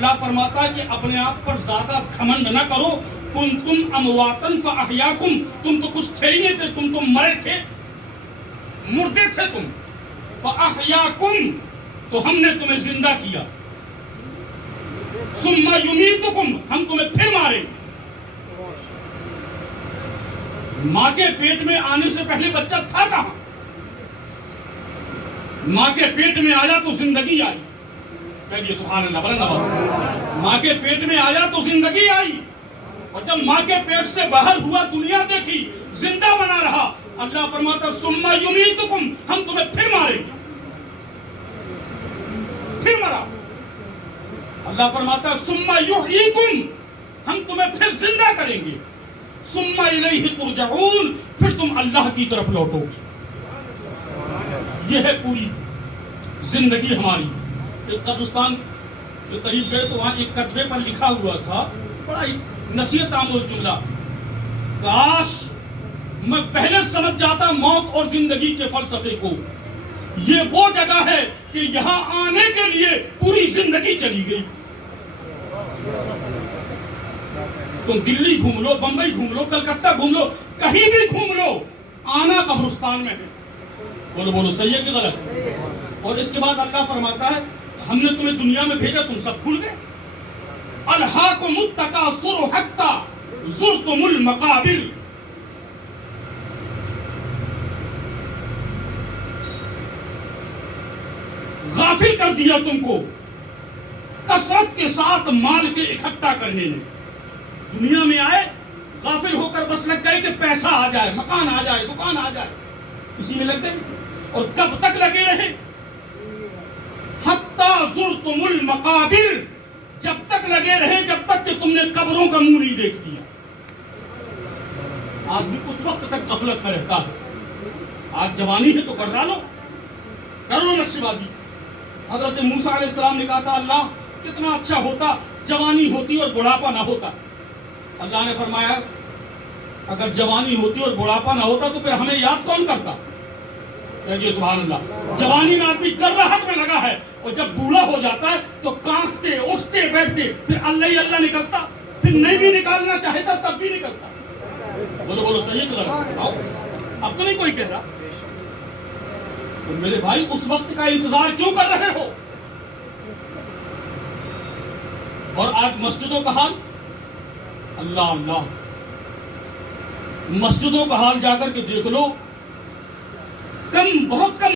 اللہ فرماتا ہے کہ اپنے آپ پر زیادہ گھمنڈ نہ کرو. کنتم امواتن فاحیاکم, تم تو کچھ تھے ہی نہیں تھے, تم تو مرے تھے, مردے تھے تم. فاحیاکم, تو ہم نے تمہیں زندہ کیا. ثم یمیتکم, ہم تمہیں پھر ماریں. ماں کے پیٹ میں آنے سے پہلے بچہ تھا کہاں؟ ماں کے پیٹ میں آیا تو زندگی آئی. کہیے سبحان اللہ, بلند آواز. ماں کے پیٹ میں آیا تو زندگی آئی, اور جب ماں کے پیٹ سے باہر ہوا دنیا دیکھی, زندہ بنا رہا. اللہ فرماتا ثم یمیتکم, ہم تمہیں پھر ماریں گے. پھر مرا. اللہ فرماتا ثم یحییکم, ہم تمہیں پھر زندہ کریں گے. ثم الیہ ترجعون, پھر تم اللہ کی طرف لوٹو گے. یہ ہے پوری زندگی ہماری. ایک قبرستان کے قریب گئے تو وہاں ایک کتبے پر لکھا ہوا تھا, بڑا نصیحت آموز جملہ, کاش میں پہلے سمجھ جاتا موت اور زندگی کے فلسفے کو. یہ وہ جگہ ہے کہ یہاں آنے کے لیے پوری زندگی چلی گئی. تم دلی گھوم لو, بمبئی گھوم لو, کلکتہ گھوم لو, کہیں بھی گھوم لو, آنا قبرستان میں ہے. بولو بولو, صحیح ہے کہ غلط؟ اور اس کے بعد اللہ فرماتا ہے ہم نے تمہیں دنیا میں بھیجا, تم سب بھول گئے. الہاکم التکاثر حتی زرتم المقابر. غافل کر دیا تم کو کثرت کے ساتھ مال کے اکٹھا کرنے نے. دنیا میں آئے, غافل ہو کر بس لگ گئے کہ پیسہ آ جائے, مکان آ جائے, دکان آ جائے, اسی میں لگ گئے. اور کب تک لگے رہے؟ حتی زرتم المقابر, جب تک لگے رہے جب تک کہ تم نے قبروں کا منہ نہیں دیکھ دیا. آدمی اس وقت تک غفلت میں رہتا ہے. آج جوانی ہے تو کرا لو, کر لو نقشے بازی. حضرت موسیٰ علیہ السلام نے کہا تھا اللہ کتنا اچھا ہوتا جوانی ہوتی اور بڑھاپا نہ ہوتا. اللہ نے فرمایا اگر جوانی ہوتی اور بڑھاپا نہ ہوتا تو پھر ہمیں یاد کون کرتا؟ کہیے سبحان اللہ. جوانی میں آدمی کر راحت میں لگا ہے, اور جب بوڑھا ہو جاتا ہے تو کانپتے اٹھتے بیٹھتے پھر اللہ ہی اللہ نکلتا, پھر نہیں بھی نکالنا چاہتا تب بھی نکلتا. بولو بولو, صحیح ہے کہ اب تو نہیں کوئی کہہ رہا. تو میرے بھائی اس وقت کا انتظار کیوں کر رہے ہو؟ اور آج مسجدوں کا حال, اللہ اللہ, مسجدوں کا حال جا کر کے دیکھ لو, کم بہت کم